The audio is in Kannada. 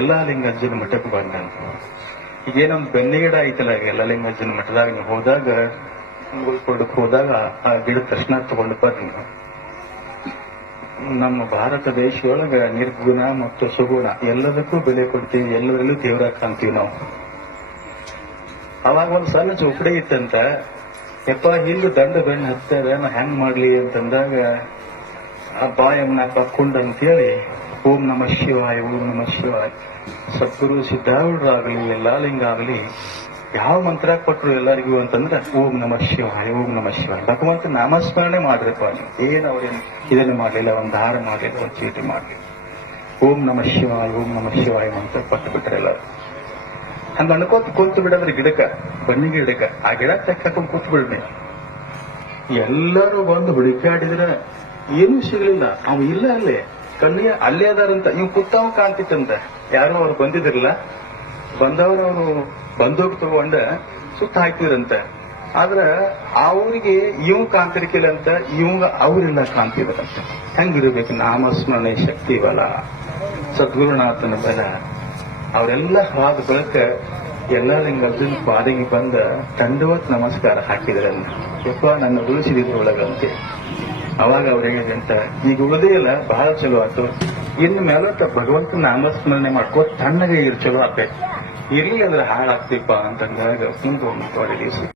ಎಲ್ಲಾ ಲಿಂಗಾರ್ಜುನ ಮಠಕ್ಕೆ ಬಂದ ಈಗೇನೊಂದು ಬೆನ್ನೆ ಗಿಡ ಐತಲ್ಲ ಎಲ್ಲ ಲಿಂಗಾರ್ಜುನ ಮಠದಾಗ ಹೋದಾಗ ಕೊಡಕ್ ಹೋದಾಗ ಆ ಗಿಡ ತಕ್ಷಣ ತಗೊಂಡು ಬರ್ರಿ. ನಮ್ಮ ಭಾರತ ದೇಶದೊಳಗ ನಿರ್ಗುಣ ಮತ್ತು ಸುಗುಣ ಎಲ್ಲದಕ್ಕೂ ಬೆಲೆ ಕೊಡ್ತೀವಿ, ಎಲ್ಲದರಲ್ಲೂ ತೀವ್ರ ಕಾಣ್ತೀವಿ ನಾವು ಅವಾಗ ಒಂದು ಸಣ್ಣ ಚೌಕಡಿ ಇತ್ತಂತ, ಯಪ್ಪ ಹಿಂಗ್ ದಂಡ ಬೆಣ್ಣೆ ಹತ್ತಾರ ನಾ ಹೆಂಗ್ ಮಾಡ್ಲಿ ಅಂತಂದಾಗ, ಆ ಬಾಯನ್ನ ಕುಂಡ ಅಂತೇಳಿ ಓಂ ನಮ ಶಿವಾಯ, ಓಂ ನಮ ಶಿವಾಯ. ಸದ್ಗುರು ಸಿದ್ಧಾರೂಢರಾಗಲಿ ಎಲ್ಲಾಲಿಂಗ ಆಗಲಿ ಯಾವ ಮಂತ್ರ ಕೊಟ್ಟರು ಎಲ್ಲರಿಗೂ ಅಂತಂದ್ರೆ ಓಂ ನಮ ಶಿವಾಯ, ಓಂ ನಮ ಶಿವಾಯ. ಭಗವಂತ ನಾಮಸ್ಮರಣೆ ಮಾಡ್ರಪ್ಪ ಏನು ಅವ್ರೇನು ಇದನ್ನು ಮಾಡಲಿಲ್ಲ, ಒಂದು ದಾರ ಮಾಡಲಿಲ್ಲ, ಒಂದು ಚೀಟಿ ಮಾಡಲಿಲ್ಲ. ಓಂ ನಮ ಶಿವಾಯ, ಓಂ ನಮ ಶಿವಾಯ ಮಂತ್ರ ಕೊಟ್ಟು ಬಿಟ್ರೆ ಎಲ್ಲರೂ. ಹಂಗ ಅನ್ಕೋತ ಕೂತು ಬಿಡದ್ರೆ ಗಿಡಕ್ಕ ಬನ್ನಿ ಗಿಡಕ್ಕ ಆ ಗಿಡ ತೆಕ್ಕಾಕೊಂಡು ಕೂತ್ ಬಿಡ್ರಿ. ಎಲ್ಲರೂ ಬಂದು ಹುಡುಕಾಡಿದ್ರೆ ಏನೂ ಸಿಗಲಿಲ್ಲ. ಅವ ಇಲ್ಲ ಅಲ್ಲೇ. ಕಣ್ಣಿಗೆ ಅಲ್ಲೇ ಅದಾರಂತ ಇವ್ ಕುತ್ತಾವ ಕಾಣ್ತಿತ್ತಂತ ಯಾರೋ ಅವ್ರು ಬಂದಿದ್ರಲ್ಲ ಬಂದವರು ಅವರು ಬಂದೋಗಿ ತಗೊಂಡ. ಸುತ್ತ ಹಾಕ್ತಿದ್ರಂತ ಆದ್ರ ಅವ್ರಿಗೆ ಇವ್ ಕಾಂತಿರ್ಕಿಲ್ಲ ಅಂತ, ಇವಂಗ ಅವ್ರೆಲ್ಲ ಕಾಣ್ತಿದ್ರಂತ ಹೆಂಗಿರ್ಬೇಕು? ನಾಮಸ್ಮರಣೆ ಶಕ್ತಿ ಬಲ. ಸದ್ಗುರುನಾಥನ ಬಲ. ಅವರೆಲ್ಲ ಹಾದ ಬಳಿಕ ಎಲ್ಲ ಅರ್ಜುನ್ ಪಾದಿಗೆ ಬಂದ ತಂಡವತ್ ನಮಸ್ಕಾರ ಹಾಕಿದ್ರಲ್ಲ ಯಪ್ಪ, ನನ್ನ ಉಳಿಸಿದ್ರೊಳಗಂತೆ ಅವಾಗ ಅವ್ರಿಗೆ ಹೇಳಿದಂತ ಈಗ ಇಲ್ಲ, ಬಹಳ ಚಲೋ ಆಯ್ತು. ಇನ್ನು ಮೇಲತ್ತ ಭಗವಂತ ನಾಮಸ್ಮರಣೆ ಮಾಡ್ಕೋ, ತಣ್ಣಗೆ ಇರ್, ಚಲೋ ಆಗ್ತೈತಿ ಇರ್ಲಿ ಅಂದ್ರೆ ಹಾಳಾಗ್ತಿಪ್ಪ ಅಂತಂದಾಗ ಮುಂದೆ ಹೋಗ್ಬೇಕು